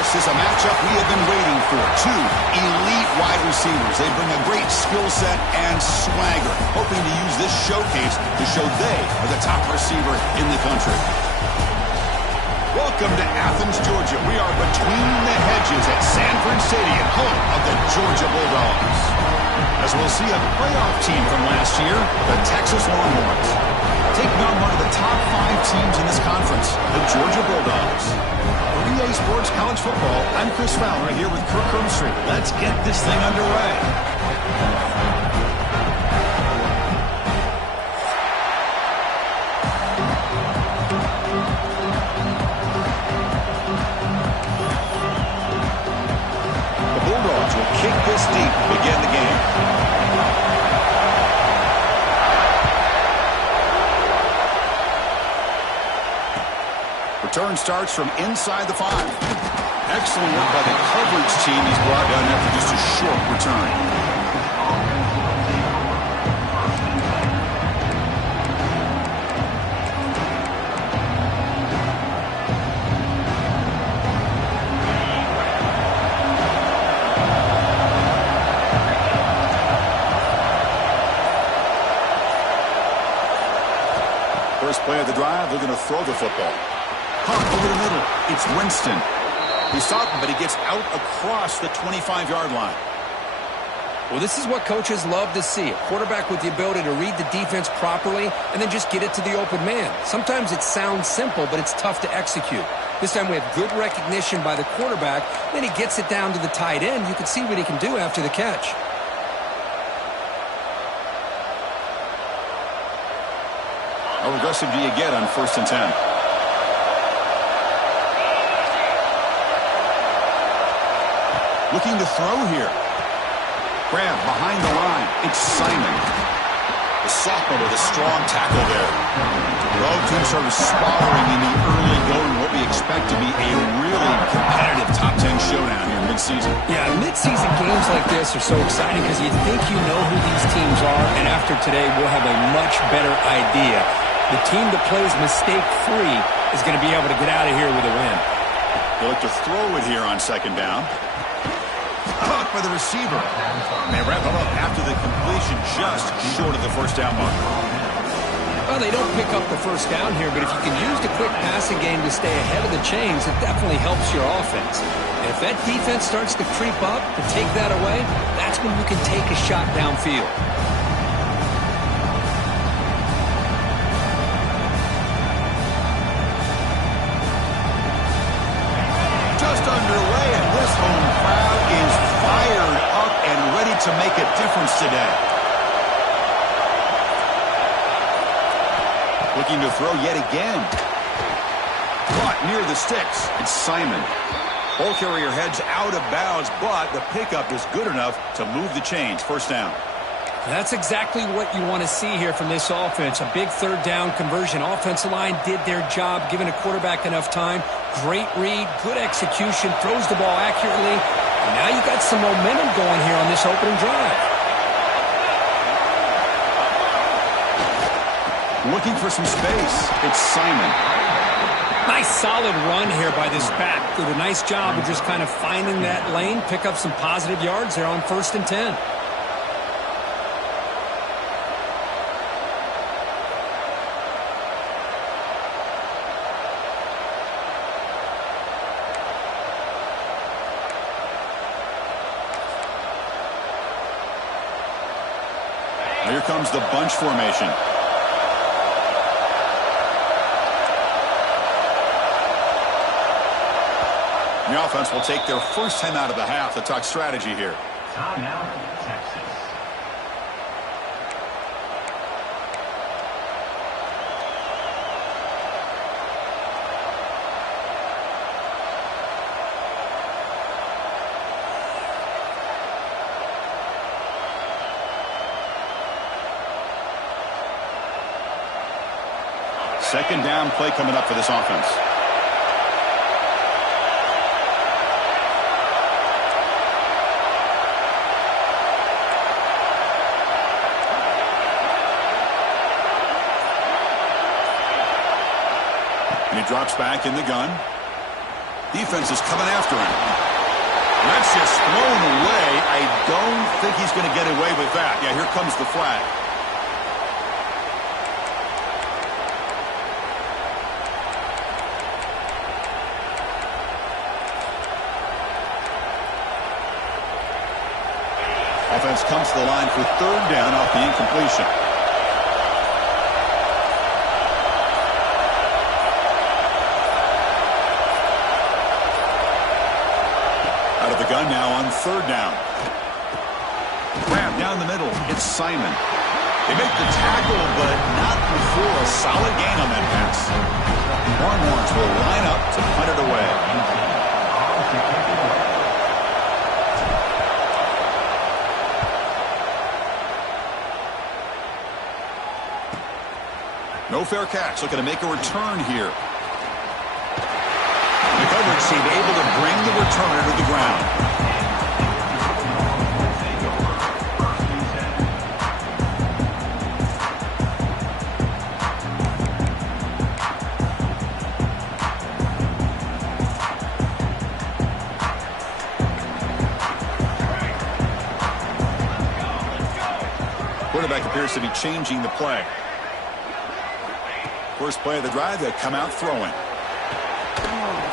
This is a matchup we have been waiting for. Two elite wide receivers. They bring a great skill set and swagger, hoping to use this showcase to show they are the top receiver in the country. Welcome to Athens, Georgia. We are between the hedges at Sanford Stadium, home of the Georgia Bulldogs. As we'll see a playoff team from last year, the Texas Longhorns, taking on one of the top 5 teams in this conference, the Georgia Bulldogs. For EA Sports College Football, I'm Chris Fowler here with Kirk Hermstreet. Let's get this thing underway. The Bulldogs will kick this deep to begin the game. Return starts from inside the 5. Excellent work by the coverage team. He's brought down after just a short return. First play of the drive, they're going to throw the football. Over the middle, it's Winston. He's stopped, but he gets out across the 25-yard line. Well, this is what coaches love to see. A quarterback with the ability to read the defense properly and then just get it to the open man. Sometimes it sounds simple, but it's tough to execute. This time we have good recognition by the quarterback. Then he gets it down to the tight end. You can see what he can do after the catch. How aggressive do you get on 1st and 10? Looking to throw here. Grab behind the line. It's Simon. The sophomore with a strong tackle there. Both teams sort of sputtering in the early going, what we expect to be a really competitive top 10 showdown here mid-season. Yeah, mid-season games like this are so exciting because you think you know who these teams are, and after today we'll have a much better idea. The team that plays mistake-free is going to be able to get out of here with a win. They'll look to throw it here on 2nd down. Caught by the receiver. And they wrap him up after the completion, just short of the 1st down mark. Well, they don't pick up the 1st down here, but if you can use the quick passing game to stay ahead of the chains, it definitely helps your offense. And if that defense starts to creep up to take that away, that's when you can take a shot downfield. Just underway, and this home crowd is fired up and ready to make a difference today. Looking to throw yet again. Caught near the sticks. It's Simon. Ball carrier heads out of bounds, but the pickup is good enough to move the chains. 1st down. That's exactly what you want to see here from this offense. A big 3rd down conversion. Offensive line did their job, giving a quarterback enough time. Great read, good execution, throws the ball accurately. And now you got some momentum going here on this opening drive. Looking for some space. It's Simon. Nice solid run here by this back. Did a nice job of just kind of finding that lane, pick up some positive yards there on 1st and 10. Here comes the bunch formation. The offense will take their first 10 out of the half to talk strategy here. Timeout, Texas. Second down play coming up for this offense. And he drops back in the gun. Defense is coming after him. That's just thrown away. I don't think he's going to get away with that. Yeah, here comes the flag. Offense comes to the line for third down off the incompletion. Out of the gun now on third down. Grab down the middle. It's Simon. They make the tackle, but not before a solid gain on that pass. Longhorns will line up to punt it away. No fair catch. Looking to make a return here. The coverage team able to bring the returner to the ground. Quarterback appears to be changing the play. First play of the drive, they come out throwing.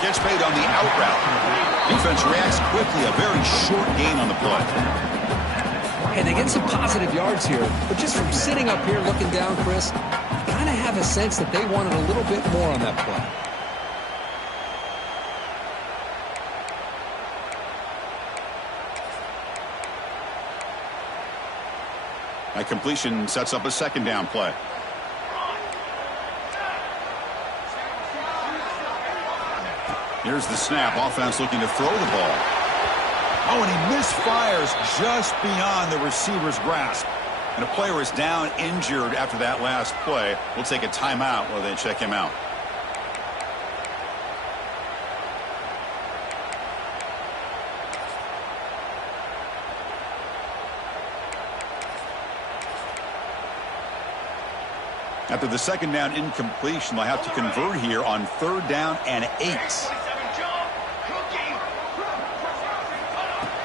Gets made on the out route. Defense reacts quickly. A very short gain on the play. Hey, they get some positive yards here, but just from sitting up here looking down, Chris, you kind of have a sense that they wanted a little bit more on that play. That completion sets up a second down play. Here's the snap. Offense looking to throw the ball. Oh, and he misfires just beyond the receiver's grasp. And a player is down injured after that last play. We'll take a timeout while they check him out. After the second down incompletion, they'll have to convert here on third down and 8.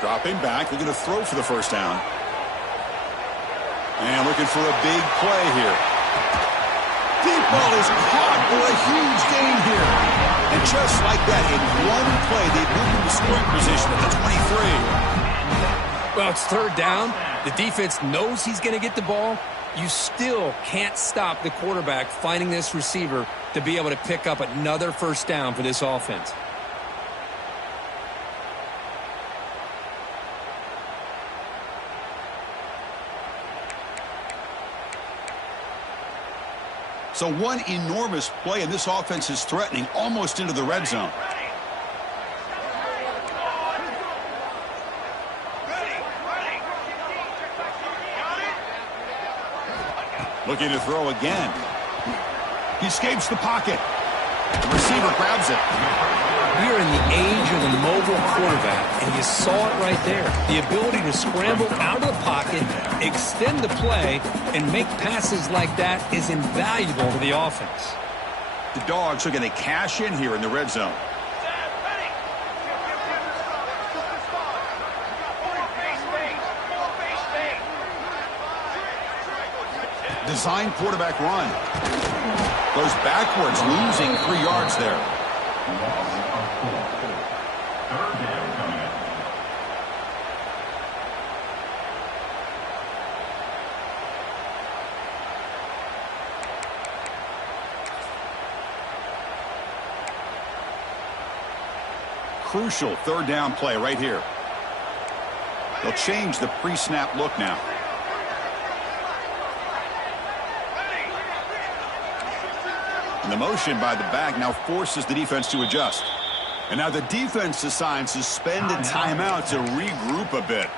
Dropping back, looking to throw for the first down. And looking for a big play here. Deep ball is caught for a huge gain here. And just like that, in one play, they moved into scoring position at the 23. Well, it's third down. The defense knows he's going to get the ball. You still can't stop the quarterback finding this receiver to be able to pick up another first down for this offense. So one enormous play, and this offense is threatening almost into the red zone. Looking to throw again. He escapes the pocket. The receiver grabs it. We are in the age of the mobile quarterback, and you saw it right there. The ability to scramble out of the pocket, extend the play, and make passes like that is invaluable to the offense. The Dogs are going to cash in here in the red zone. Design quarterback run. Goes backwards, losing 3 yards there. Crucial third down play right here. They'll change the pre-snap look now. And the motion by the back now forces the defense to adjust. And now the defense decides to suspend a timeout to regroup a bit.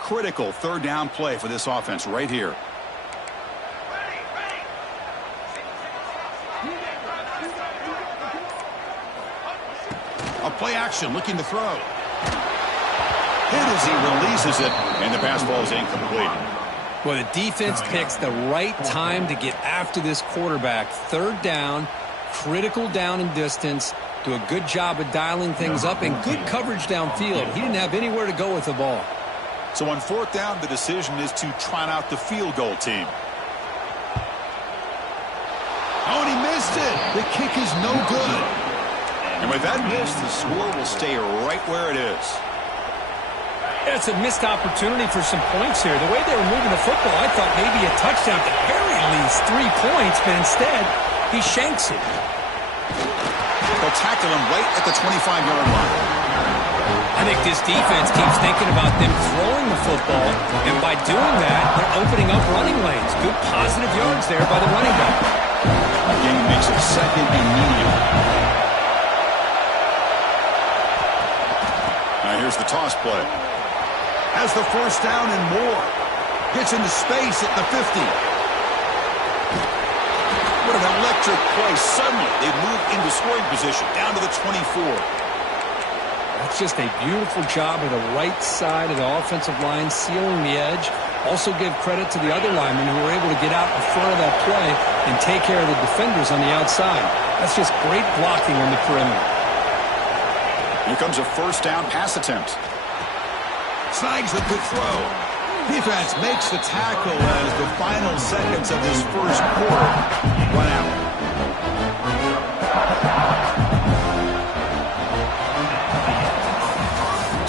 Critical third down play for this offense right here. A play action, looking to throw. hit as he releases it, and the pass ball is incomplete. Well, the defense picks the right time to get after this quarterback. Third down, critical down and distance. Do a good job of dialing things up and good coverage downfield. He didn't have anywhere to go with the ball. So on fourth down, the decision is to trot out the field goal team. Oh, and he missed it. The kick is no good. And with that miss, the score will stay right where it is. It's a missed opportunity for some points here. The way they were moving the football, I thought maybe a touchdown, at the very least 3 points, but instead, he shanks it. They'll tackle him right at the 25-yard line. I think this defense keeps thinking about them throwing the football, and by doing that, they're opening up running lanes. Good positive yards there by the running back. The game makes it second and medium. Now here's the toss play. Has the first down and more. Gets into space at the 50. What an electric play. Suddenly, they move into scoring position down to the 24. That's just a beautiful job of the right side of the offensive line, sealing the edge. Also give credit to the other linemen who were able to get out in front of that play and take care of the defenders on the outside. That's just great blocking on the perimeter. Here comes a first down pass attempt. Snags a good throw. Defense makes the tackle as the final seconds of this first quarter run out.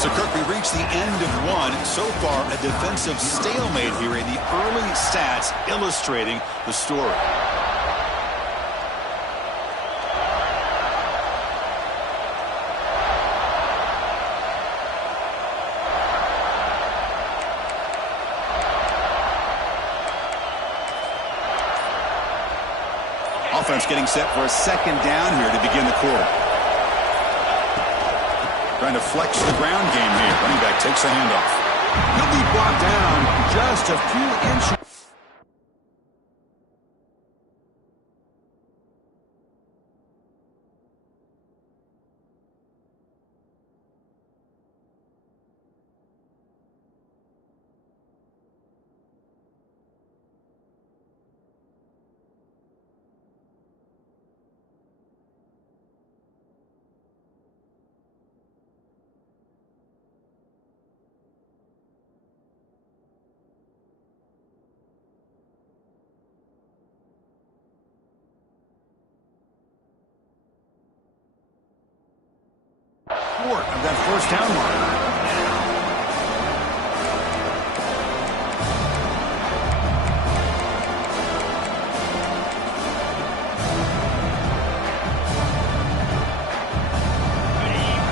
So, Kirk, we reached the end of one. So far, a defensive stalemate here in the early stats illustrating the story. Offense getting set for a second down here to begin the quarter. Trying to flex the ground game here. Running back takes the handoff. He'll be brought down just a few inches. Short of that first down mark.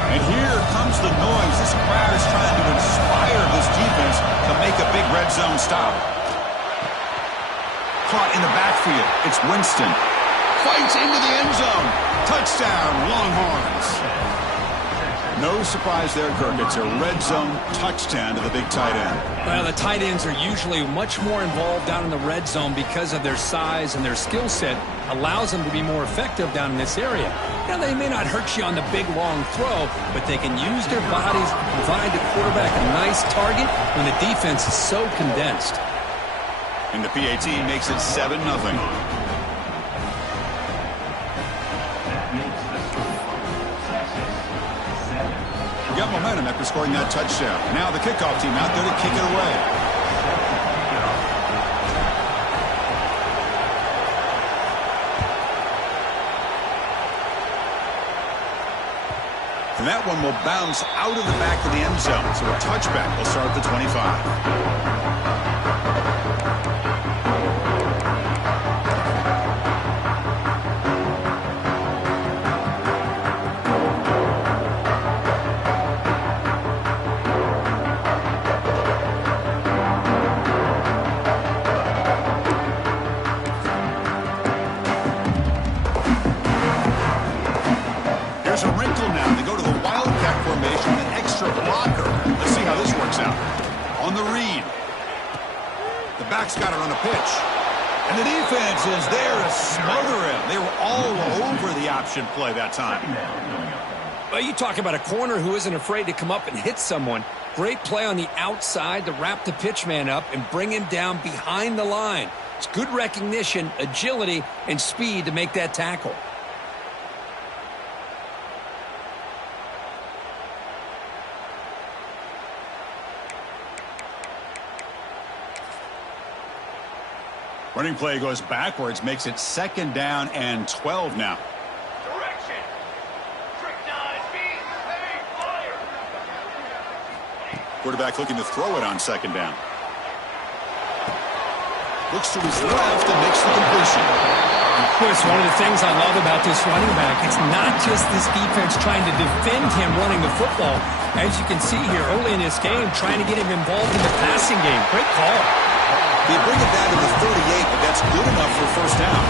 And here comes the noise. This crowd is trying to inspire this defense to make a big red zone stop. Caught in the backfield. It's Winston. Fights into the end zone. Touchdown, Longhorns. No surprise there, Kirk. It's a red zone touchdown to the big tight end. Well, the tight ends are usually much more involved down in the red zone because of their size, and their skill set allows them to be more effective down in this area. Now, they may not hurt you on the big, long throw, but they can use their bodies to provide the quarterback a nice target when the defense is so condensed. And the PAT makes it 7-0. Got momentum after scoring that touchdown. Now the kickoff team out there to kick it away. And that one will bounce out of the back of the end zone. So a touchback will start at the 25. Got it on a pitch. And the defense is there to smother him. They were all over the option play that time. Well, you talk about a corner who isn't afraid to come up and hit someone. Great play on the outside to wrap the pitchman up and bring him down behind the line. It's good recognition, agility, and speed to make that tackle. Running play goes backwards, makes it 2nd down and 12 now. Direction. Trick 9, speed, heavy, fire. Quarterback looking to throw it on 2nd down. Looks to his left and makes the completion. Chris, one of the things I love about this running back, it's not just this defense trying to defend him running the football. As you can see here early in this game, trying to get him involved in the passing game. Great call. They bring it down to the 38, but that's good enough for 1st down.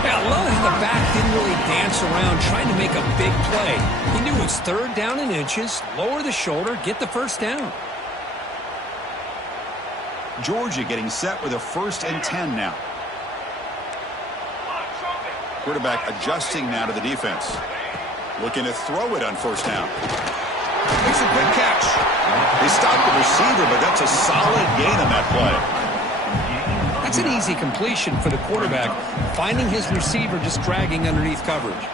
Yeah, I love how the back didn't really dance around trying to make a big play. He knew it was 3rd down in inches, lower the shoulder, get the 1st down. Georgia getting set with a 1st and 10 now. Quarterback adjusting now to the defense. Looking to throw it on 1st down. Makes a quick catch. They stopped the receiver, but that's a solid gain on that play. That's an easy completion for the quarterback, finding his receiver just dragging underneath coverage.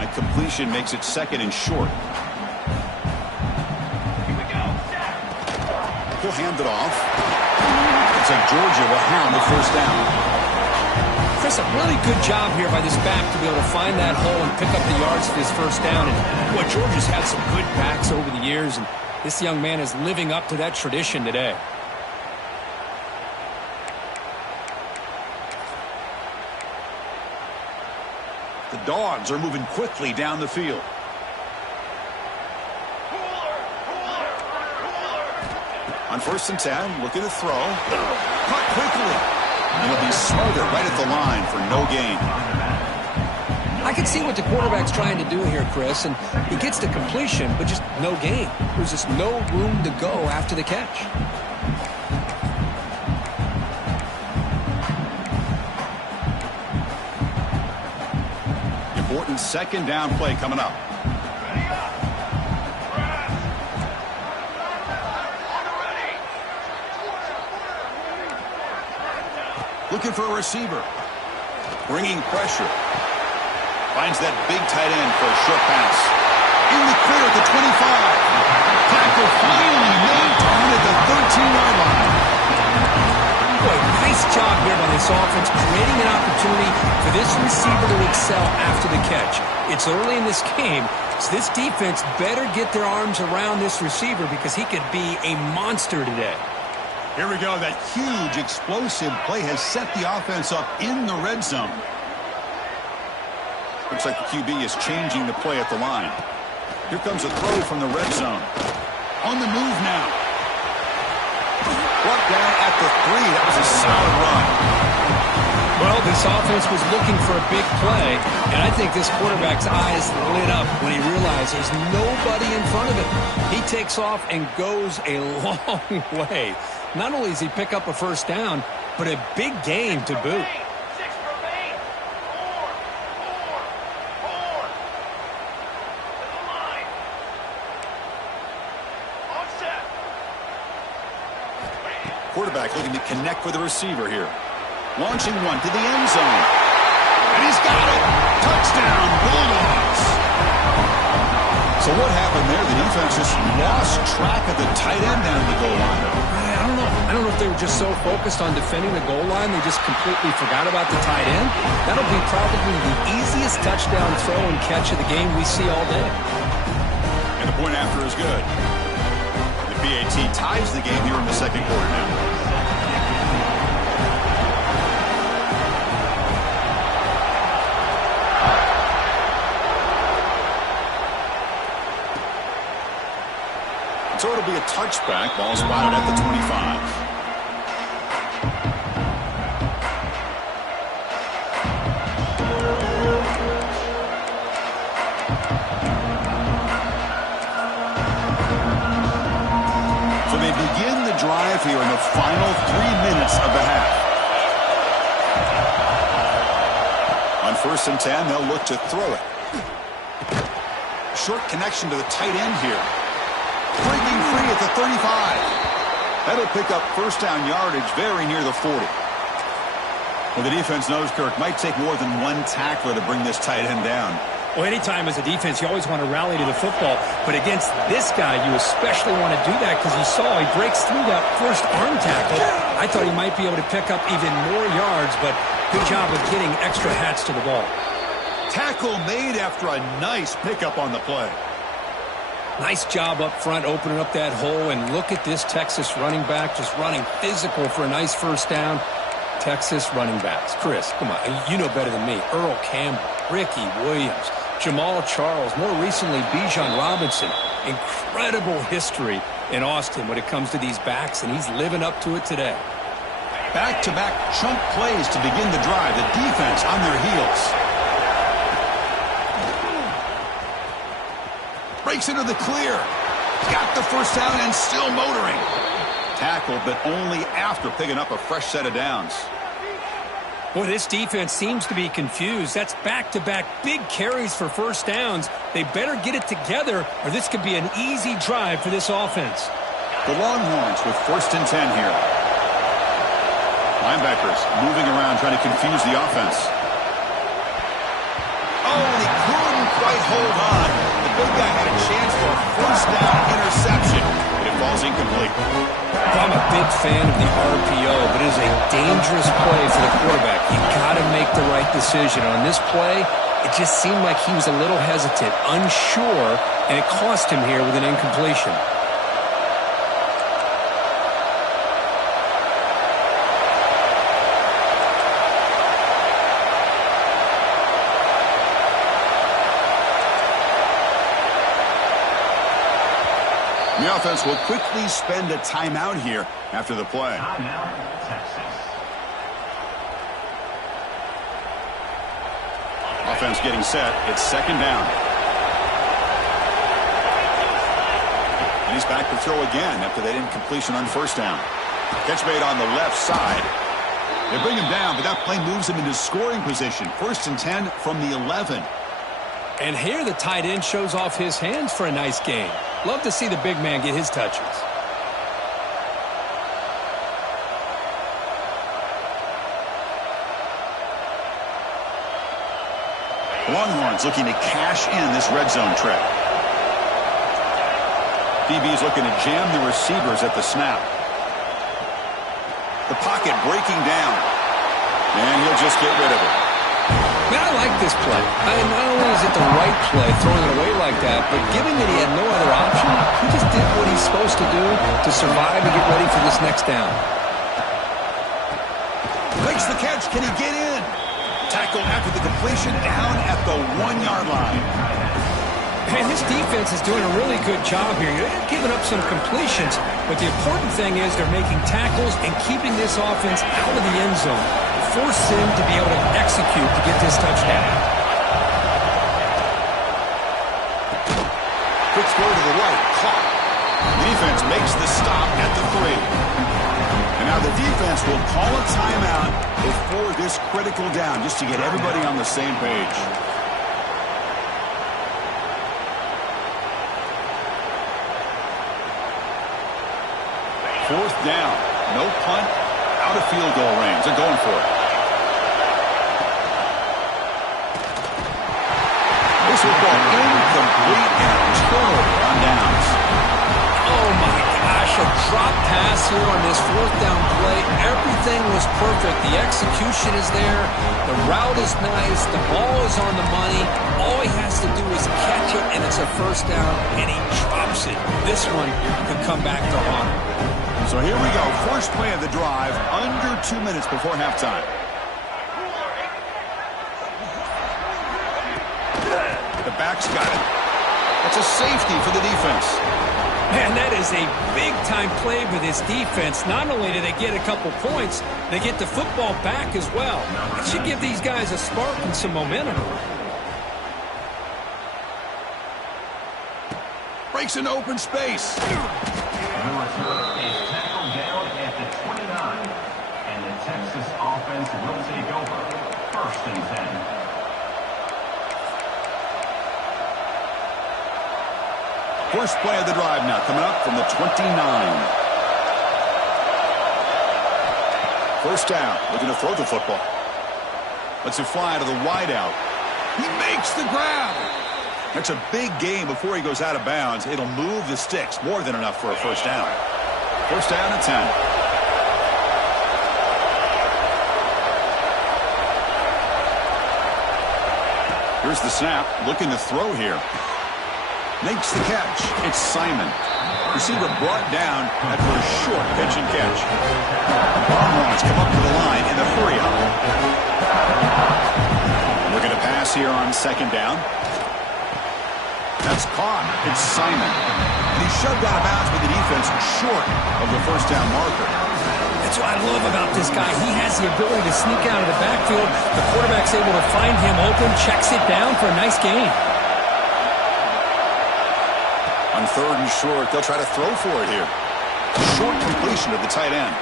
That completion makes it 2nd and short. He'll hand it off. It's like Georgia will hound the 1st down. Chris, a really good job here by this back to be able to find that hole and pick up the yards for his 1st down. And boy, Georgia's had some good backs over the years, and this young man is living up to that tradition today. The Dogs are moving quickly down the field. On 1st and 10, looking to throw. Caught quickly. And he'll be smothered right at the line for no gain. I can see what the quarterback's trying to do here, Chris, and he gets the completion, but just no gain. There's just no room to go after the catch. Important 2nd down play coming up. Looking for a receiver. Bringing pressure. Finds that big tight end for a short pass. In the clear at the 25. Tackle finally made down at the 13-yard line. Boy, nice job here by this offense, creating an opportunity for this receiver to excel after the catch. It's early in this game, so this defense better get their arms around this receiver because he could be a monster today. Here we go. That huge explosive play has set the offense up in the red zone. Looks like the QB is changing the play at the line. Here comes a throw from the red zone. On the move now. Brought down at the 3. That was a solid run. Well, this offense was looking for a big play, and I think this quarterback's eyes lit up when he realized there's nobody in front of him. He takes off and goes a long way. Not only does he pick up a 1st down, but a big gain to boot. Quarterback looking to connect with the receiver here. Launching one to the end zone. And he's got it. Touchdown, Bulldogs. So what happened there? The defense just lost track of the tight end down the goal line. I don't know if they were just so focused on defending the goal line, they just completely forgot about the tight end. That'll be probably the easiest touchdown throw and catch of the game we see all day. And the point after is good. The PAT ties the game here in the 2nd quarter now. So it'll be a touchback. Ball spotted at the 25. So they begin the drive here in the final 3 minutes of the half. first and 10, they'll look to throw it. Short connection to the tight end here. Breaking free at the 35. That'll pick up first down yardage very near the 40. Well, the defense knows, Kirk, might take more than one tackler to bring this tight end down. Well, anytime as a defense, you always want to rally to the football. But against this guy, you especially want to do that because you saw he breaks through that first arm tackle. I thought he might be able to pick up even more yards, but good job of getting extra hats to the ball. Tackle made after a nice pickup on the play. Nice job up front, opening up that hole. And look at this Texas running back just running physical for a nice first down. Texas running backs. Chris, come on. You know better than me. Earl Campbell, Ricky Williams, Jamal Charles, more recently Bijan Robinson. Incredible history in Austin when it comes to these backs, and he's living up to it today. Back-to-back chunk plays to begin the drive. The defense on their heels. Breaks into the clear. Got the first down and still motoring. Tackled, but only after picking up a fresh set of downs. Boy, this defense seems to be confused. That's back-to-back big carries for first downs. They better get it together, or this could be an easy drive for this offense. The Longhorns with first and 10 here. Linebackers moving around trying to confuse the offense. Oh, and he couldn't quite hold on. The big guy had a chance for a first down interception, but it falls incomplete. I'm a big fan of the RPO, but it is a dangerous play for the quarterback. You've got to make the right decision. On this play, it just seemed like he was a little hesitant, unsure, and it cost him here with an incompletion. The offense will quickly spend a timeout here after the play. Timeout, Texas. Offense getting set. It's second down. And he's back to throw again after that incompletion on first down. Catch made on the left side. They bring him down, but that play moves him into scoring position. First and 10 from the 11. And here the tight end shows off his hands for a nice game. Love to see the big man get his touches. Longhorns looking to cash in this red zone trip. DB's looking to jam the receivers at the snap. The pocket breaking down. And he'll just get rid of it. Man, I like this play. Not only is it the right play, throwing it away like that, but given that he had no other option, he just did what he's supposed to do to survive and get ready for this next down. Makes the catch. Can he get in? Tackle after the completion down at the 1-yard line. And his defense is doing a really good job here. They're giving up some completions, but the important thing is they're making tackles and keeping this offense out of the end zone. Force him to be able to execute to get this touchdown. Quick throw to the right. Caught. The defense makes the stop at the 3. And now the defense will call a timeout before this critical down, just to get everybody on the same page. Fourth down. No punt. Out of field goal range. They're going for it. This will go incomplete and a turnover on downs. Oh my gosh, a drop pass here on this fourth down play. Everything was perfect. The execution is there. The route is nice. The ball is on the money. All he has to do is catch it, and it's a first down, and he drops it. This one could come back to haunt him. So here we go. First play of the drive, under 2 minutes before halftime. The back's got it. That's a safety for the defense. Man, that is a big-time play for this defense. Not only do they get a couple points, they get the football back as well. It should give these guys a spark and some momentum. Breaks into open space. Number 2 is tackled down at the 29. And the Texas offense will take over. First and 10. First play of the drive now coming up from the 29. First down, looking to throw the football. Lets it fly to the wideout. He makes the grab. That's a big gain before he goes out of bounds. It'll move the sticks. More than enough for a first down. First down and 10. Here's the snap. Looking to throw here. Makes the catch. It's Simon. Receiver brought down after a short pitch and catch. Longhorns come up to the line in the hurry-up. Looking to pass here on second down. That's caught. It's Simon. And he's shoved out of bounds with the defense short of the first down marker. That's what I love about this guy. He has the ability to sneak out of the backfield. The quarterback's able to find him open, checks it down for a nice gain. On third and short, they'll try to throw for it here. Short completion of the tight end.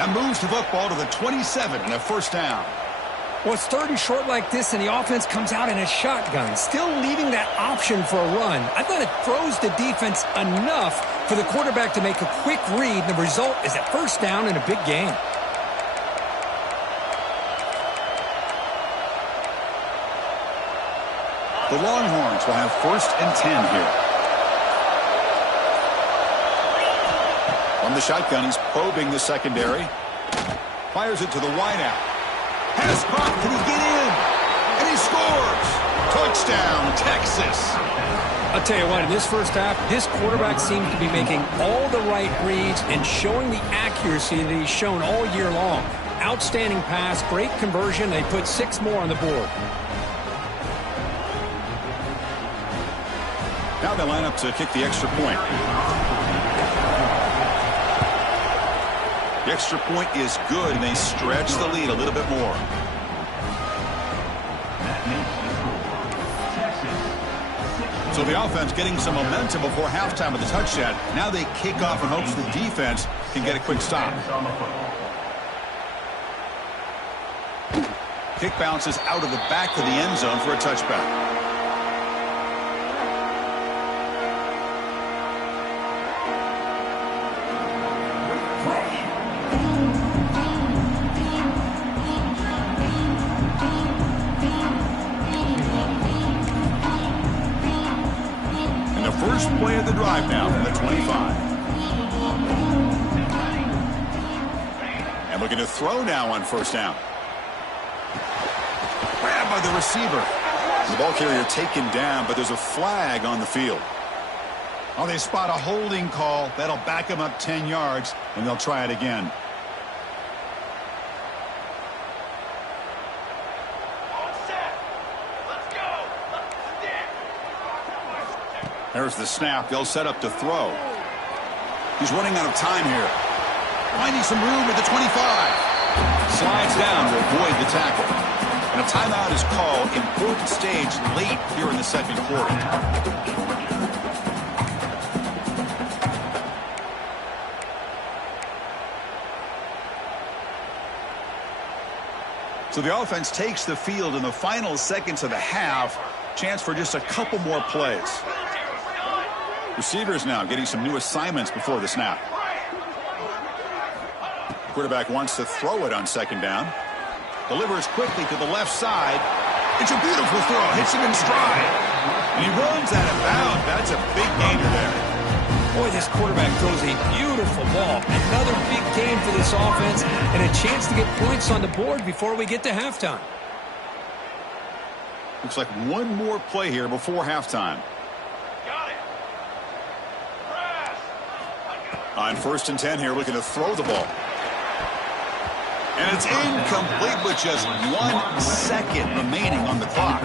That moves the football to the 27 and a first down. Well, it's third and short like this, and the offense comes out in a shotgun, still leaving that option for a run. I thought it throws the defense enough for the quarterback to make a quick read. The result is a first down and a big gain. The Longhorns will have first and 10 here. On the shotgun, he's probing the secondary. Fires it to the wideout. Has caught. Can he get in? And he scores. Touchdown, Texas. I'll tell you what, in this first half, this quarterback seems to be making all the right reads and showing the accuracy that he's shown all year long. Outstanding pass, great conversion. They put 6 more on the board. Now they line up to kick the extra point. The extra point is good, and they stretch the lead a little bit more. So the offense getting some momentum before halftime with the touchdown. Now they kick off in hopes the defense can get a quick stop. Kick bounces out of the back of the end zone for a touchback. First play of the drive now from the 25. And looking to throw now on first down. Grabbed by the receiver. The ball carrier taken down, but there's a flag on the field. Oh, they spot a holding call. That'll back them up 10 yards, and they'll try it again. There's the snap. They'll set up to throw. He's running out of time here. Finding some room at the 25. Slides down to avoid the tackle. And a timeout is called. Important stage late here in the second quarter. So the offense takes the field in the final seconds of the half. Chance for just a couple more plays. Receivers now getting some new assignments before the snap. Quarterback wants to throw it on second down. Delivers quickly to the left side. It's a beautiful throw. Hits him in stride. And he runs out of bounds. That's a big gainer there. Boy, this quarterback throws a beautiful ball. Another big game for this offense and a chance to get points on the board before we get to halftime. Looks like one more play here before halftime. On first and 10 here, looking to throw the ball. And it's incomplete with just 1 second remaining on the clock.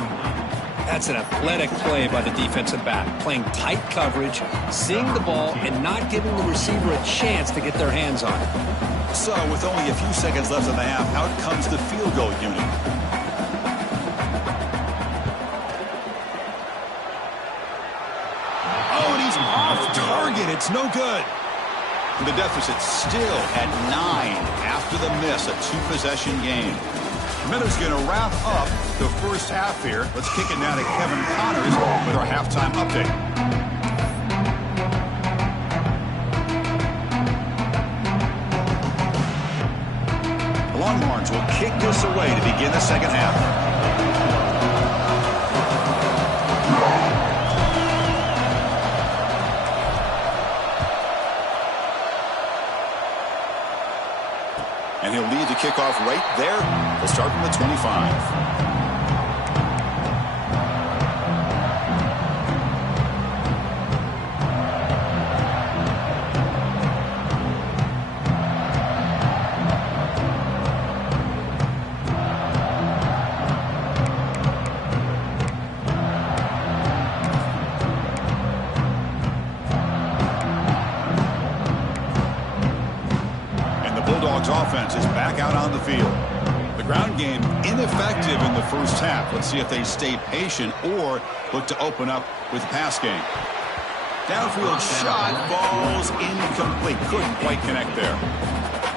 That's an athletic play by the defensive back. Playing tight coverage, seeing the ball, and not giving the receiver a chance to get their hands on it. So, with only a few seconds left in the half, out comes the field goal unit. Oh, and he's off target. It's no good. The deficit still at 9 after the miss, a 2-possession game. Miller's going to wrap up the first half here. Let's kick it now to Kevin Connors with our halftime update. Longhorns will kick this away to begin the second half. And he'll lead the kickoff right there. He'll start from the 25. Offense is back out on the field. The ground game ineffective in the first half. Let's see if they stay patient or look to open up with the pass game. Downfield shot falls incomplete. Couldn't quite connect there.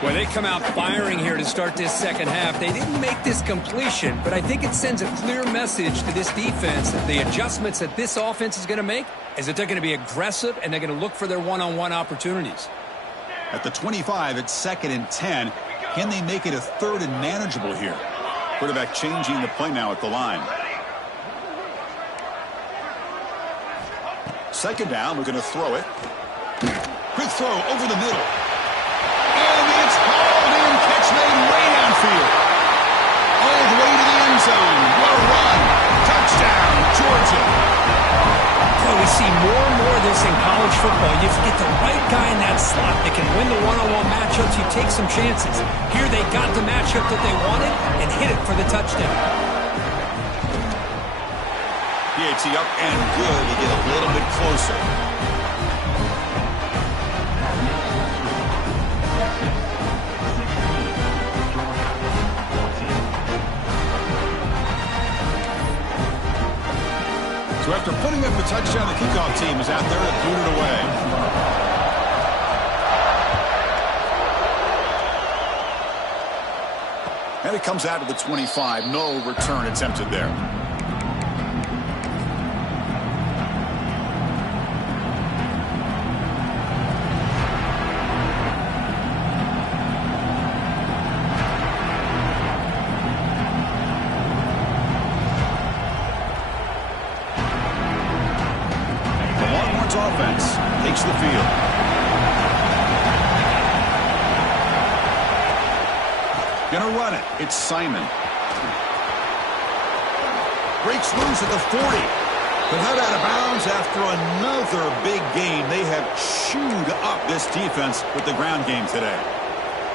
Well, they come out firing here to start this second half. They didn't make this completion, but I think it sends a clear message to this defense that the adjustments that this offense is going to make is that they're going to be aggressive and they're going to look for their one-on-one opportunities. At the 25, it's 2nd and 10. Can they make it a 3rd and manageable here? Quarterback changing the play now at the line. 2nd down, we're going to throw it. Quick throw over the middle. And it's hauled in. Catch made way downfield. All the way to the end zone. What a run. Touchdown, Georgia. Well, we see more and more of this in college football. You get the right guy in that slot that can win the one-on-one matchups. You take some chances. Here they got the matchup that they wanted and hit it for the touchdown. PAT up and good. They get a little bit closer. So after putting up a touchdown, the kickoff team is out there and boot it away. And it comes out to the 25. No return attempted there. Offense takes the field. Gonna run it. It's Simon. Breaks loose at the 40. But head out of bounds after another big game. They have chewed up this defense with the ground game today.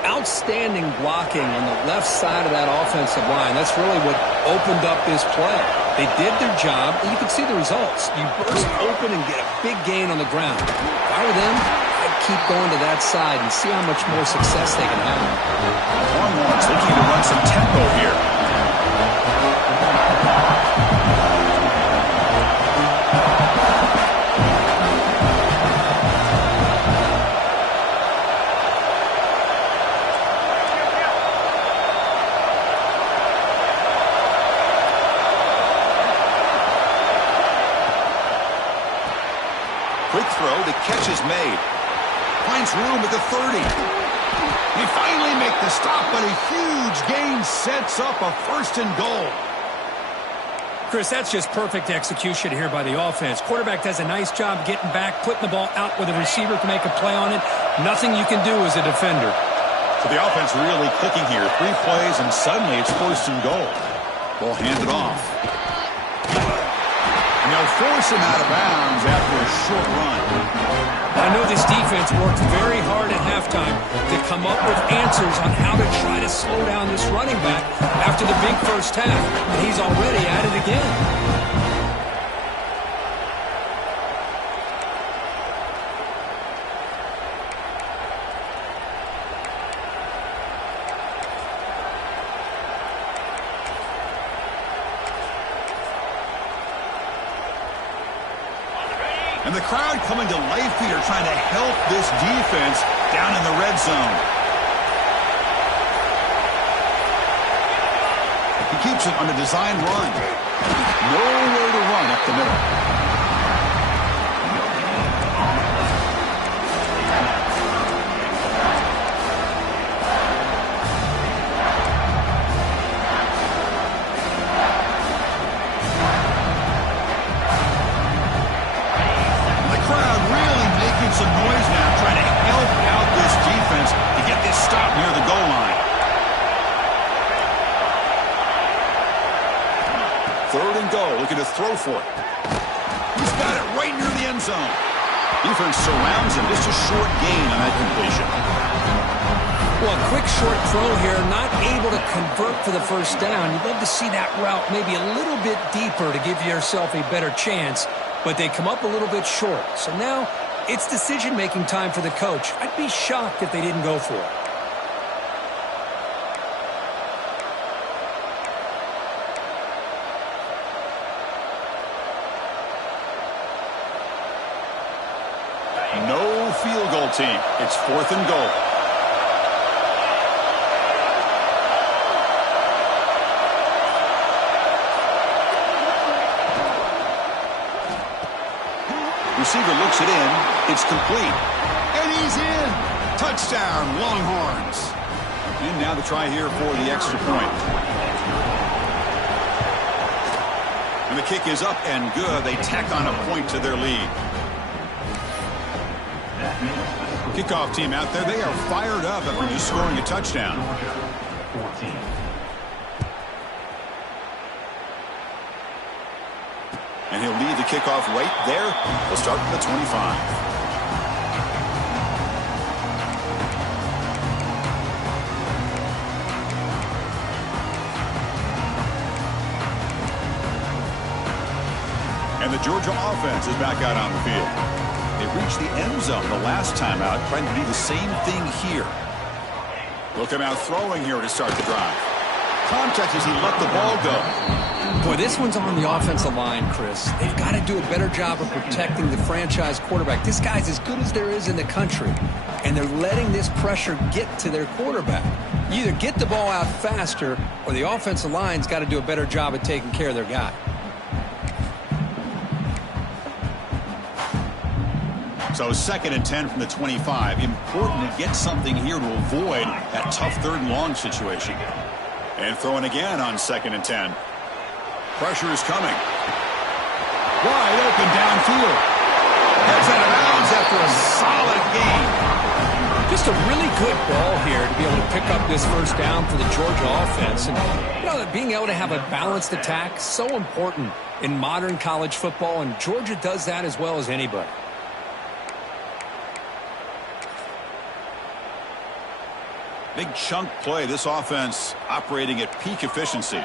Outstanding blocking on the left side of that offensive line. That's really what opened up this play. They did their job, and you can see the results. You burst open and get a big gain on the ground. If I were them, I'd keep going to that side and see how much more success they can have. Longhorns looking to run some tempo here. Quick throw, the catch is made. Finds room at the 30. They finally make the stop, but a huge gain sets up a 1st and goal. Chris, that's just perfect execution here by the offense. Quarterback does a nice job getting back, putting the ball out where the receiver can make a play on it. Nothing you can do as a defender. So the offense really clicking here. 3 plays, and suddenly it's 1st and goal. Ball handed off. And they'll force him out of bounds after a short run. I know this defense worked very hard at halftime to come up with answers on how to try to slow down this running back after the big first half. And he's already at it again. And the crowd coming to life here, trying to help this defense down in the red zone. He keeps it on a design run. Nowhere to run up the middle. Third and goal, looking to throw for it. He's got it right near the end zone. Defense surrounds him. Just a short gain on that completion. Well, a quick short throw here, not able to convert for the first down. You'd love to see that route maybe a little bit deeper to give yourself a better chance, but they come up a little bit short. So now it's decision-making time for the coach. I'd be shocked if they didn't go for it. No field goal team. It's 4th and goal. Receiver looks it in. It's complete. And he's in. Touchdown, Longhorns. And now the try here for the extra point. And the kick is up and good. They tack on a point to their lead. Kickoff team out there. They are fired up after just scoring a touchdown. And he'll lead the kickoff right there. He'll start from the 25. And the Georgia offense is back out on the field. They reached the end zone the last time out, trying to do the same thing here. Look him out throwing here to start the drive. Contact as he let the ball go. Boy, this one's on the offensive line, Chris. They've got to do a better job of protecting the franchise quarterback. This guy's as good as there is in the country, and they're letting this pressure get to their quarterback. You either get the ball out faster, or the offensive line's got to do a better job of taking care of their guy. So 2nd and 10 from the 25. Important to get something here to avoid that tough 3rd and long situation. And throwing again on 2nd and 10. Pressure is coming. Wide open downfield. Heads out of bounds after a solid gain. Just a really good ball here to be able to pick up this first down for the Georgia offense. And, you know, being able to have a balanced attack, so important in modern college football, and Georgia does that as well as anybody. Big chunk play. This offense operating at peak efficiency.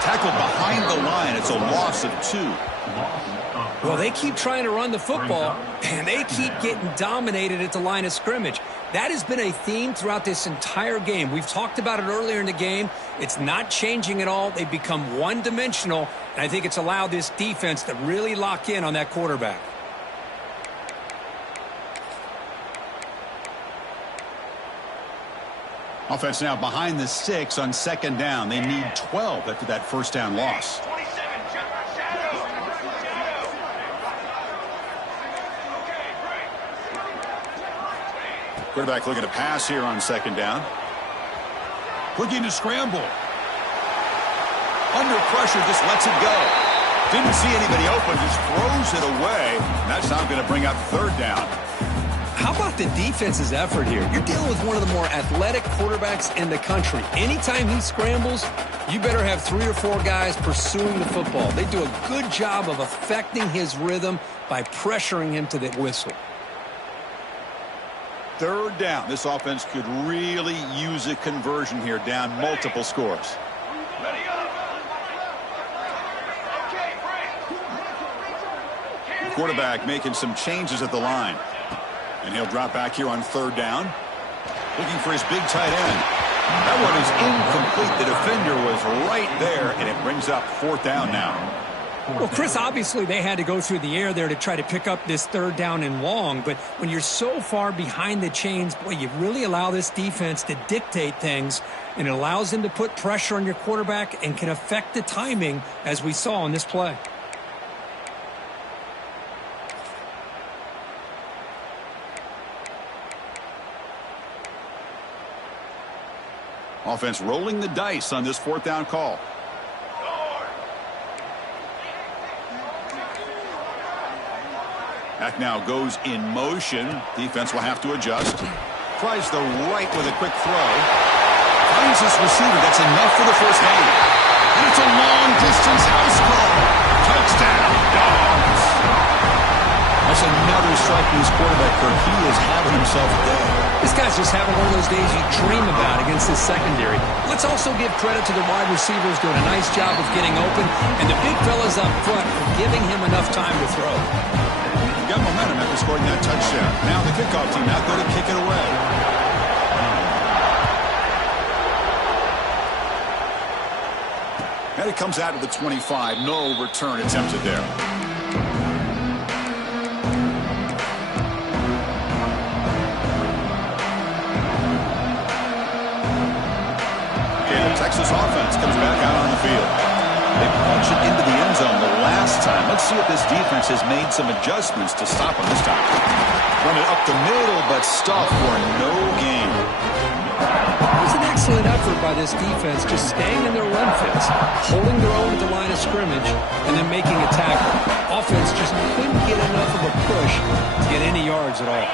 Tackled behind the line. It's a loss of 2. Well, they keep trying to run the football, and they keep getting dominated at the line of scrimmage. That has been a theme throughout this entire game. We've talked about it earlier in the game. It's not changing at all. They've become one-dimensional, and I think it's allowed this defense to really lock in on that quarterback. Offense now behind the 6 on 2nd down. They need 12 after that first down loss. Quarterback looking to pass here on 2nd down. Looking to scramble. Under pressure, just lets it go. Didn't see anybody open, just throws it away. And that's now going to bring up 3rd down. How about the defense's effort here? You're dealing with one of the more athletic quarterbacks in the country. Anytime he scrambles, you better have 3 or 4 guys pursuing the football. They do a good job of affecting his rhythm by pressuring him to the whistle. 3rd down. This offense could really use a conversion here, down multiple scores. Quarterback making some changes at the line. And he'll drop back here on 3rd down. Looking for his big tight end. That one is incomplete. The defender was right there, and it brings up 4th down now. Well, Chris, obviously they had to go through the air there to try to pick up this 3rd down and long, but when you're so far behind the chains, boy, you really allow this defense to dictate things, and it allows them to put pressure on your quarterback and can affect the timing, as we saw in this play. Offense rolling the dice on this 4th down call. Back now goes in motion. Defense will have to adjust. Tries the right with a quick throw. Finds his receiver. That's enough for the first down. And it's a long-distance house call. Touchdown, Dogs. That's another strike from his quarterback, Kirk. He is having himself a day. This guy's just having one of those days you dream about against this secondary. Let's also give credit to the wide receivers doing a nice job of getting open, and the big fellas up front for giving him enough time to throw. He got momentum after scoring that touchdown. Now the kickoff team out there to kick it away. And it comes out to the 25. No return attempted there. Texas offense comes back out on the field. They punch it into the end zone the last time. Let's see if this defense has made some adjustments to stop them this time. Run it up the middle, but stop for no gain. It was an excellent effort by this defense, just staying in their run fits, holding their own at the line of scrimmage, and then making a tackle. Offense just couldn't get enough of a push to get any yards at all.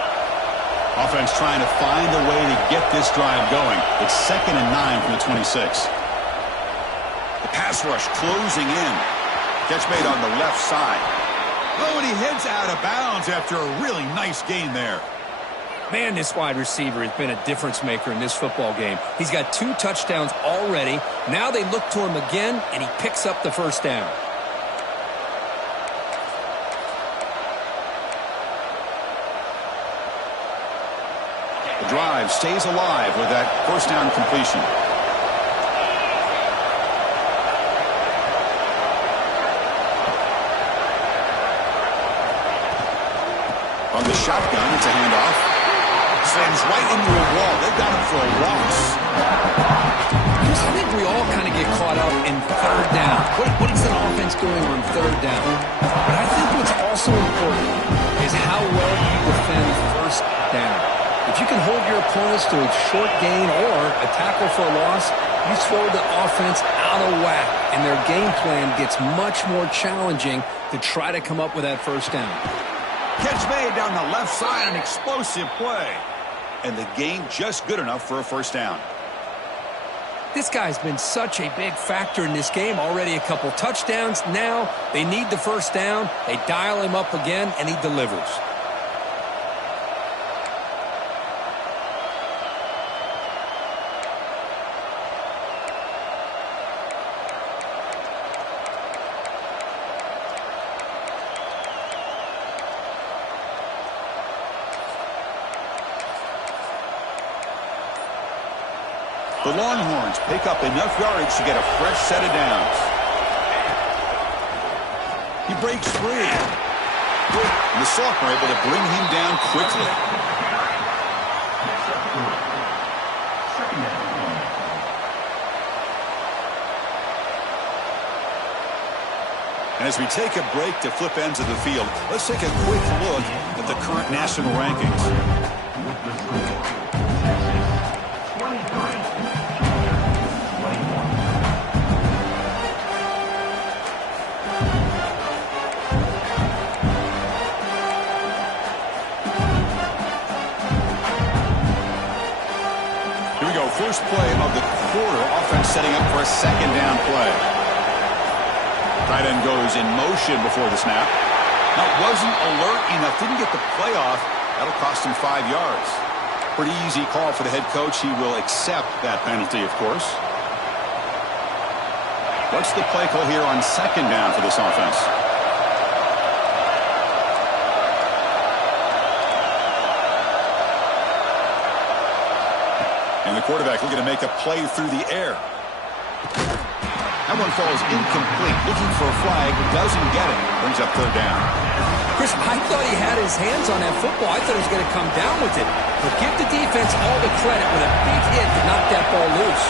Offense trying to find a way to get this drive going. It's 2nd and 9 from the 26. The pass rush closing in. Catch made on the left side. Oh, and he heads out of bounds after a really nice gain there. Man, this wide receiver has been a difference maker in this football game. He's got 2 touchdowns already. Now they look to him again, and he picks up the first down. The drive stays alive with that first down completion. On the shotgun, it's a handoff. Slams right into a wall. They've got him for a loss. Chris, I think we all kind of get caught up in third down. What is an offense doing on third down? But I think what's also important is how well you defend first down. If you can hold your opponents to a short gain or a tackle for a loss, you throw the offense out of whack, and their game plan gets much more challenging to try to come up with that first down. Catch made down the left side, an explosive play. And the gain just good enough for a first down. This guy's been such a big factor in this game. Already a couple touchdowns. Now they need the first down. They dial him up again, and he delivers. The Longhorns pick up enough yardage to get a fresh set of downs. He breaks free. And the sophomore able to bring him down quickly. And as we take a break to flip ends of the field, let's take a quick look at the current national rankings. First play of the quarter, offense setting up for a second down play. Tight end goes in motion before the snap. Now, wasn't alert enough, didn't get the play off. That'll cost him 5 yards. Pretty easy call for the head coach. He will accept that penalty, of course. What's the play call here on second down for this offense? And the quarterback looking to make a play through the air. That one falls incomplete. Looking for a flag. Doesn't get it. Brings up third down. Chris, I thought he had his hands on that football. I thought he was going to come down with it. But give the defense all the credit with a big hit to knock that ball loose.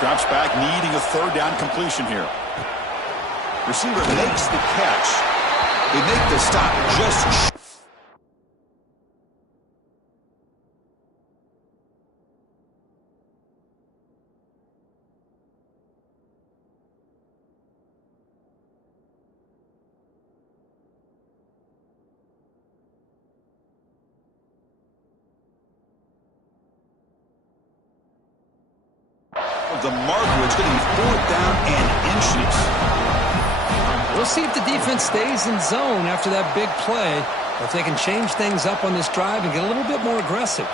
Drops back, needing a third down completion here. Receiver makes the catch. They make the stop just the marker. It's going to be 4th down and inches. We'll see if the defense stays in zone after that big play, or if they can change things up on this drive and get a little bit more aggressive.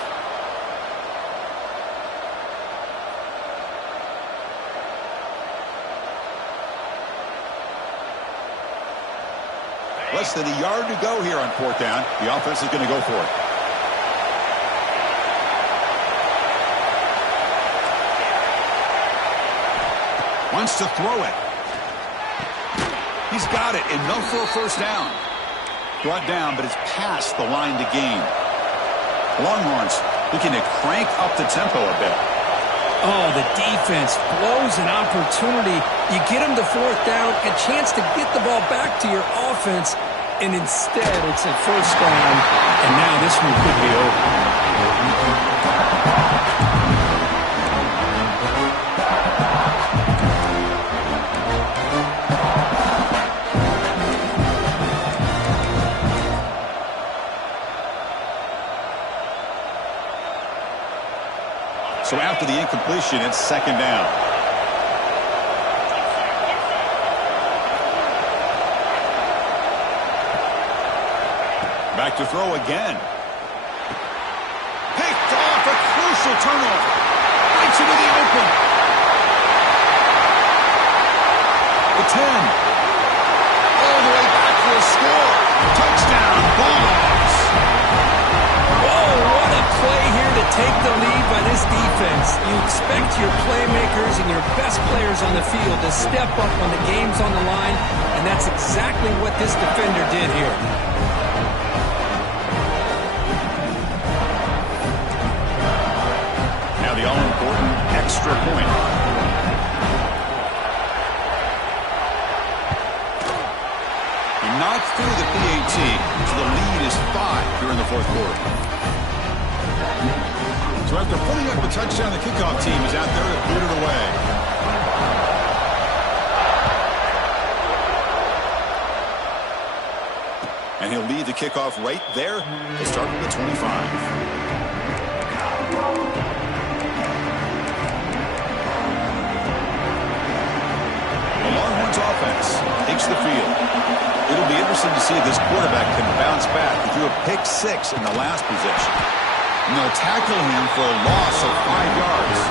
Less than a yard to go here on 4th down. The offense is going to go for it. Wants to throw it. He's got it, and enough for a 1st down. Brought down, but it's past the line to gain. Longhorns looking to crank up the tempo a bit. Oh, the defense blows an opportunity. You get them to 4th down, a chance to get the ball back to your offense, and instead it's a 1st down, and now this one could be over. So after the incompletion, it's 2nd down. Back to throw again. Picked off, a crucial turnover. Right into the open. The 10. All the way back for a score. Touchdown, Bulldogs. Whoa, what a play here to take the lead by this defense. You expect your playmakers and your best players on the field to step up when the game's on the line, and that's exactly what this defender did here. Now the all-important extra point. He knocked through the PAT, so the lead is 5 here in the 4th quarter. So after putting up a touchdown, the kickoff team is out there to boot it away. And he'll lead the kickoff right there to start with the 25. The Longhorns offense takes the field. It'll be interesting to see if this quarterback can bounce back. He threw a pick 6 in the last possession. And they'll tackle him for a loss of 5 yards.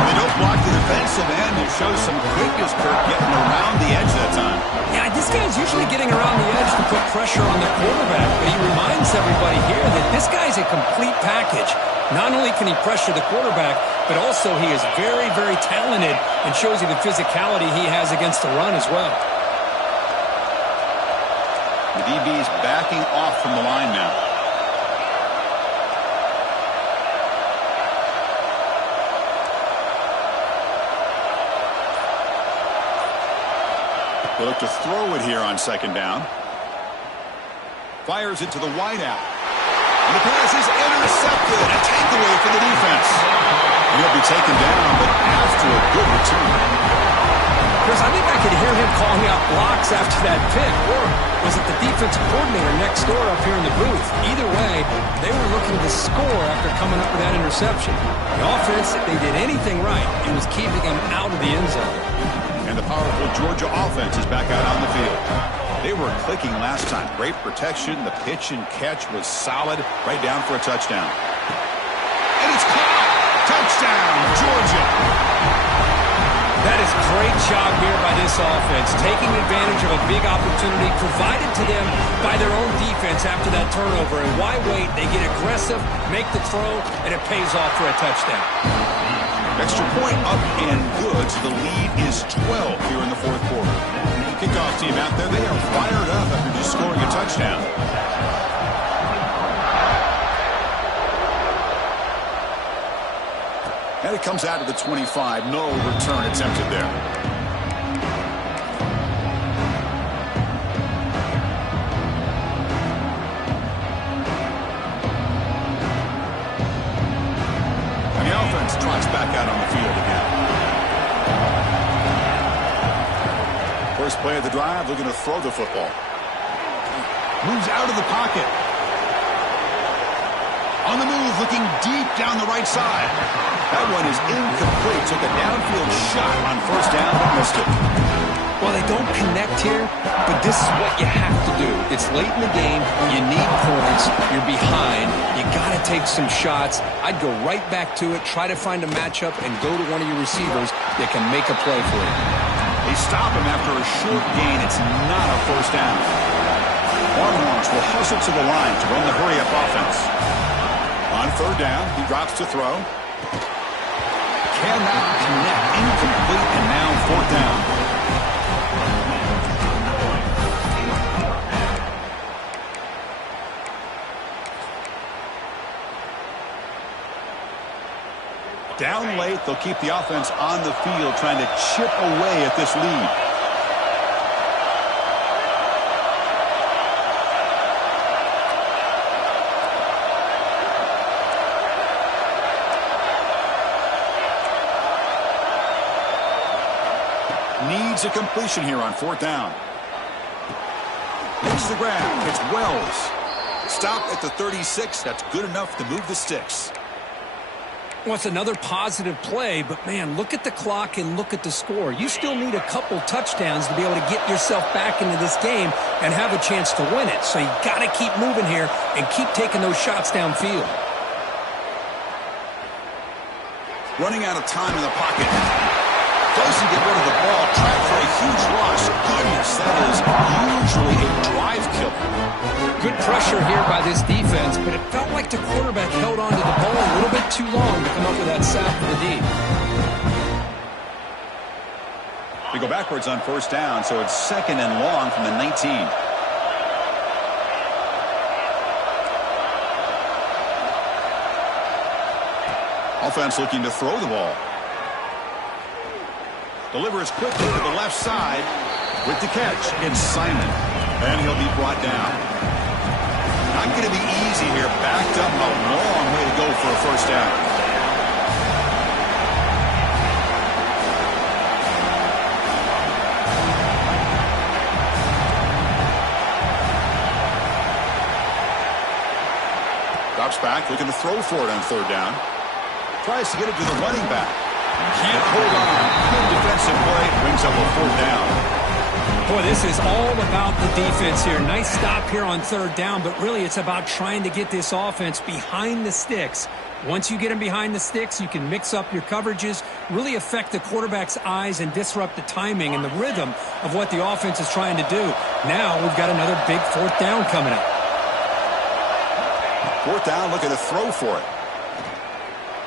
They don't block the defensive end. It shows some quickness, Kirk, getting around the edge that time. Yeah, this guy's usually getting around the edge to put pressure on the quarterback, but he reminds everybody here that this guy's a complete package. Not only can he pressure the quarterback, but also he is very, very talented and shows you the physicality he has against the run as well. The DB's backing off from the line now. They look to throw it here on 2nd down. Fires it to the wideout. And the pass is intercepted. A takeaway for the defense. And he'll be taken down, but after a good return. Chris, I think I could hear him calling out blocks after that pick. Or was it the defensive coordinator next door up here in the booth? Either way, they were looking to score after coming up with that interception. The offense, if they did anything right, it was keeping them out of the end zone. And the powerful Georgia offense is back out on the field. They were clicking last time. Great protection. The pitch and catch was solid. Right down for a touchdown. And it's caught. Touchdown, Georgia. That is great job here by this offense, taking advantage of a big opportunity provided to them by their own defense after that turnover. And why wait? They get aggressive, make the throw, and it pays off for a touchdown. Extra point up and good, so the lead is 12 here in the 4th quarter. Kickoff team out there, they are fired up after just scoring a touchdown. And it comes out of the 25. No return attempted there. First play of the drive, looking to throw the football. Moves out of the pocket. On the move, looking deep down the right side. That one is incomplete. Took a downfield shot on first down, but missed it. Well, they don't connect here, but this is what you have to do. It's late in the game. You need points. You're behind. You got to take some shots. I'd go right back to it, try to find a matchup, and go to one of your receivers that can make a play for you. They stop him after a short gain. It's not a first down. Longhorns will hustle to the line to run the hurry-up offense. On third down, he drops to throw. Cannot connect. Incomplete, and now fourth down. Down late, they'll keep the offense on the field trying to chip away at this lead. Needs a completion here on fourth down. Makes the grab. It's Wells. Stop at the 36. That's good enough to move the sticks. Well, it's another positive play, but, man, look at the clock and look at the score. You still need a couple touchdowns to be able to get yourself back into this game and have a chance to win it. So you got to keep moving here and keep taking those shots downfield. Running out of time in the pocket. Doesn't get rid of the ball. Trapped for a huge loss. Goodness, that is usually a drive killer. Good pressure here by this defense, but it felt like the quarterback held on to the ball a little bit too long to come up with that sack for the D. They go backwards on first down, so it's second and long from the 19. Offense looking to throw the ball. Delivers quickly to the left side. With the catch, it's Simon. And he'll be brought down. Not going to be easy here. Backed up a long way to go for a first down. Drops back, looking to throw for it on third down. Tries to get it to the running back. Can't hold on. Good defensive play. Brings up a fourth down. Boy, this is all about the defense here. Nice stop here on third down, but really it's about trying to get this offense behind the sticks. Once you get them behind the sticks, you can mix up your coverages, really affect the quarterback's eyes and disrupt the timing and the rhythm of what the offense is trying to do. Now we've got another big fourth down coming up. Fourth down, looking to throw for it.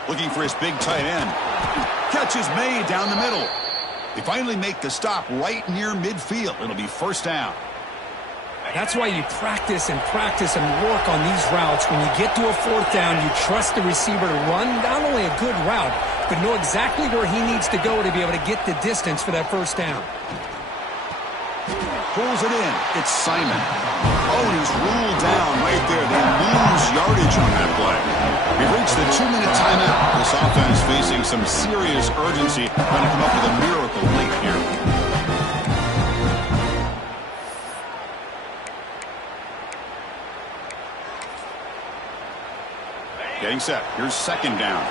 Looking for his big tight end. Catch is made down the middle. They finally make the stop right near midfield. It'll be first down. That's why you practice and work on these routes. When you get to a fourth down, you trust the receiver to run not only a good route, but know exactly where he needs to go to be able to get the distance for that first down. Pulls it in. It's Simon. Oh, and he's ruled down right there. They lose yardage on that play. We've reached the 2-minute timeout. This offense facing some serious urgency, trying to come up with a miracle late here. Getting set. Here's second down.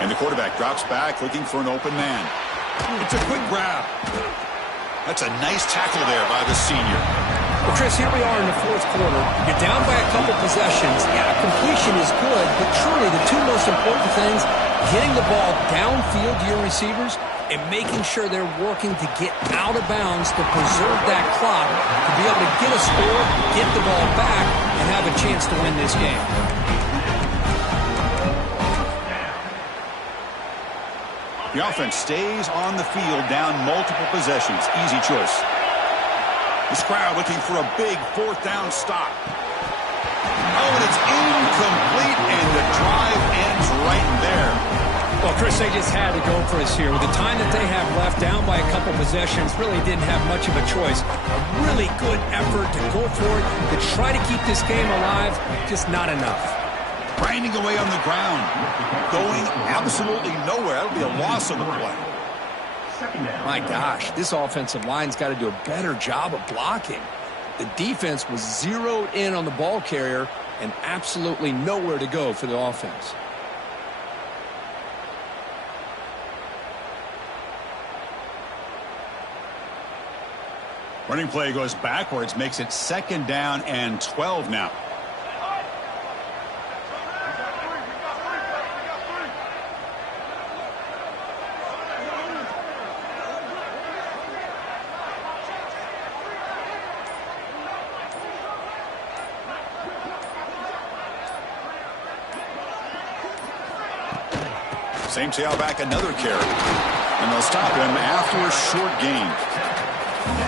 And the quarterback drops back, looking for an open man. It's a quick grab. That's a nice tackle there by the senior. Well, Chris, here we are in the fourth quarter. You're down by a couple possessions. Yeah, completion is good, but truly the two most important things, getting the ball downfield to your receivers and making sure they're working to get out of bounds to preserve that clock, to be able to get a score, get the ball back, and have a chance to win this game. The offense stays on the field down multiple possessions. Easy choice. This crowd looking for a big fourth down stop. Oh, and it's incomplete, and the drive ends right there. Well, Well, Chris, they just had to go for us here. With the time that they have left, down by a couple possessions, really didn't have much of a choice. A really good effort to go for it, to try to keep this game alive, just not enough. Grinding away on the ground. Going absolutely nowhere. That'll be a loss of the play. My gosh, this offensive line's got to do a better job of blocking. The defense was zeroed in on the ball carrier and absolutely nowhere to go for the offense. Running play goes backwards, makes it 2nd down and 12 now. Same tailback, another carry. And they'll stop him after a short gain.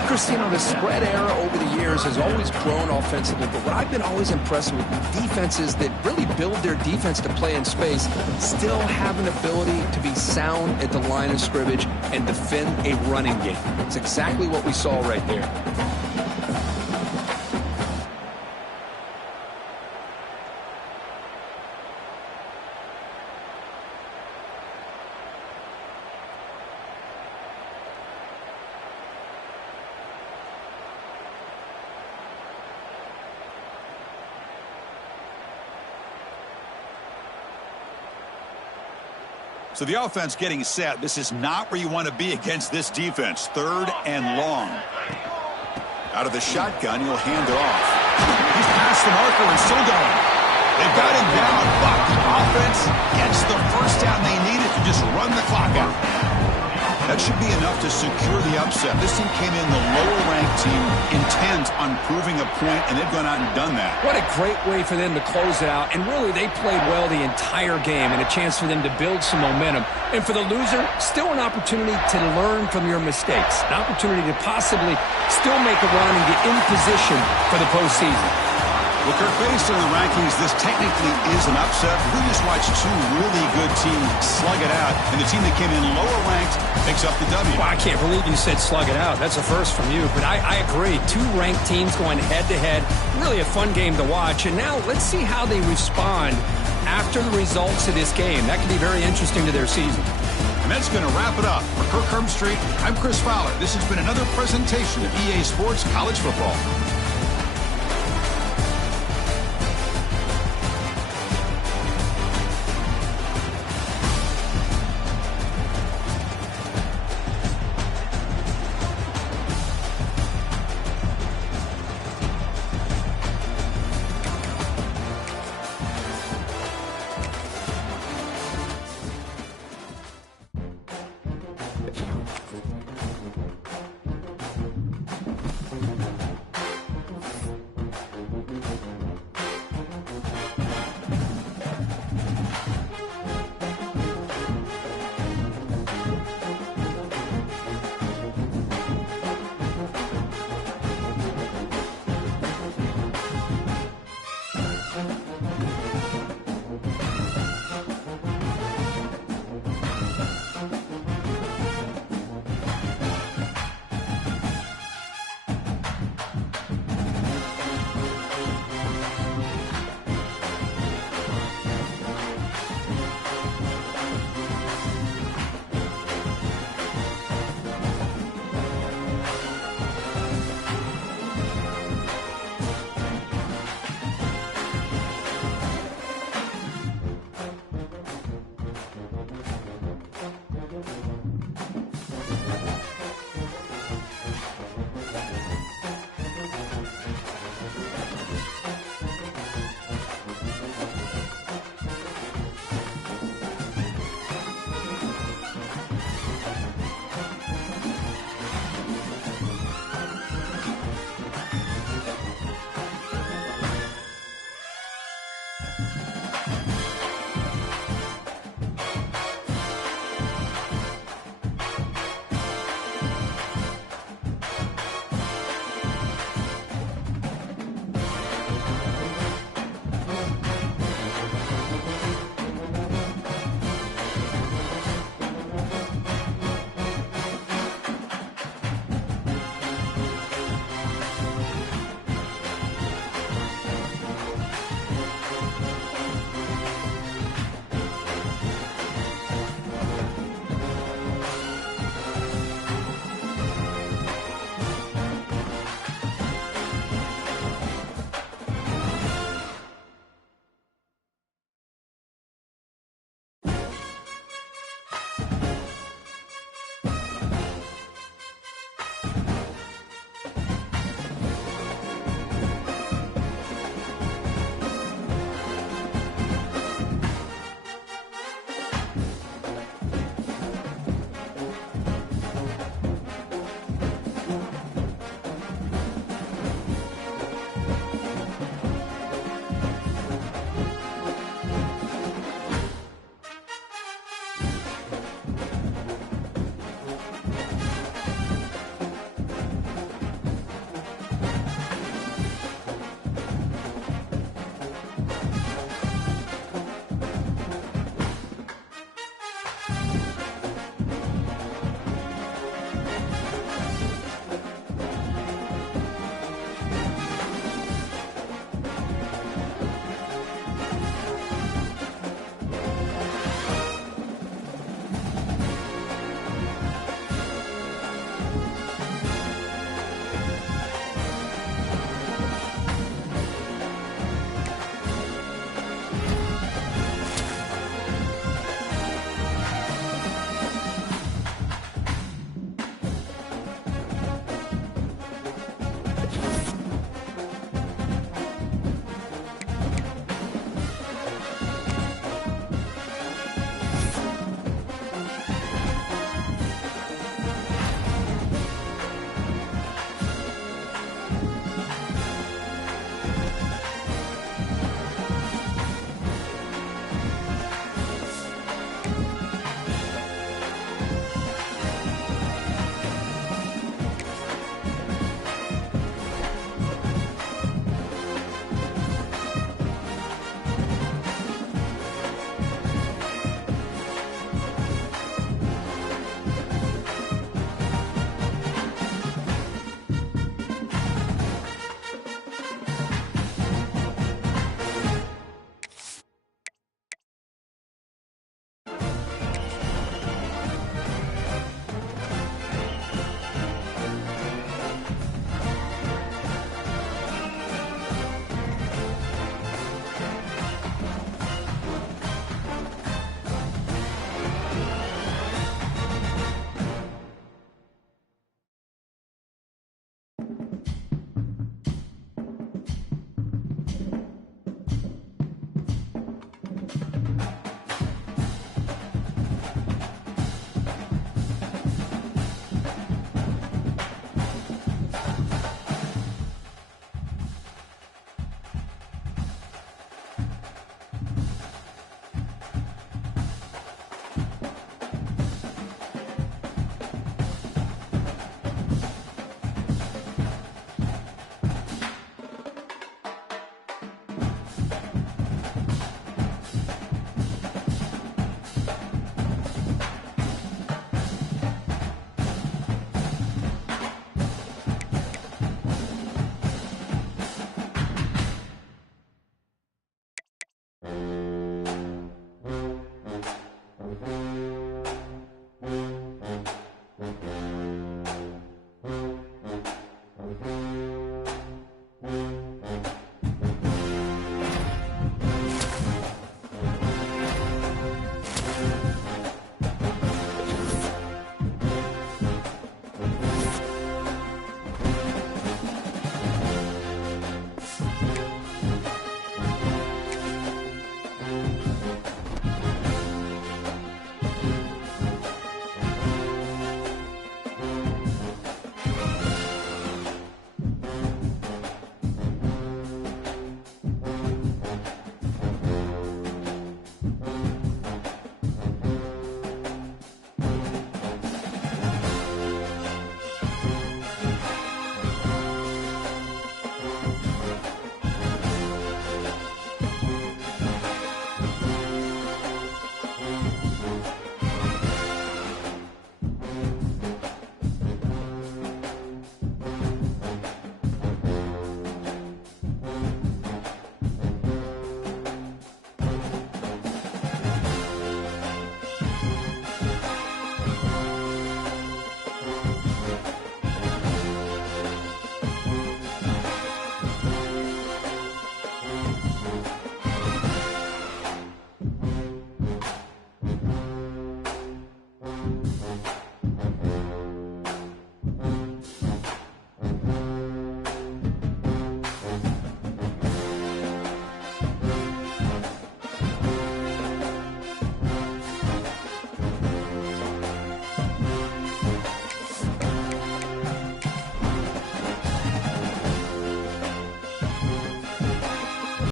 Christine, the spread era over the years has always grown offensively, but what I've been always impressed with defenses that really build their defense to play in space still have an ability to be sound at the line of scrimmage and defend a running game. It's exactly what we saw right there. So the offense getting set. This is not where you want to be against this defense. 3rd and long. Out of the shotgun, he'll hand it off. He's past the marker and still going. They've got him down, but the offense gets the first down they needed to just run the clock out. That should be enough to secure the upset. This team came in the lower-ranked team, intent on proving a point, and they've gone out and done that. What a great way for them to close it out. And really, they played well the entire game and a chance for them to build some momentum. And for the loser, still an opportunity to learn from your mistakes. An opportunity to possibly still make a run and get in position for the postseason. Well, Kirk, based on the rankings, this technically is an upset. We just watched 2 really good teams slug it out, and the team that came in lower ranked picks up the W. Well, I can't believe you said slug it out. That's a first from you, but I agree. 2 ranked teams going head-to-head. Really a fun game to watch, and now let's see how they respond after the results of this game. That could be very interesting to their season. And that's going to wrap it up. For Kirk Herbstreit, I'm Chris Fowler. This has been another presentation of EA Sports College Football.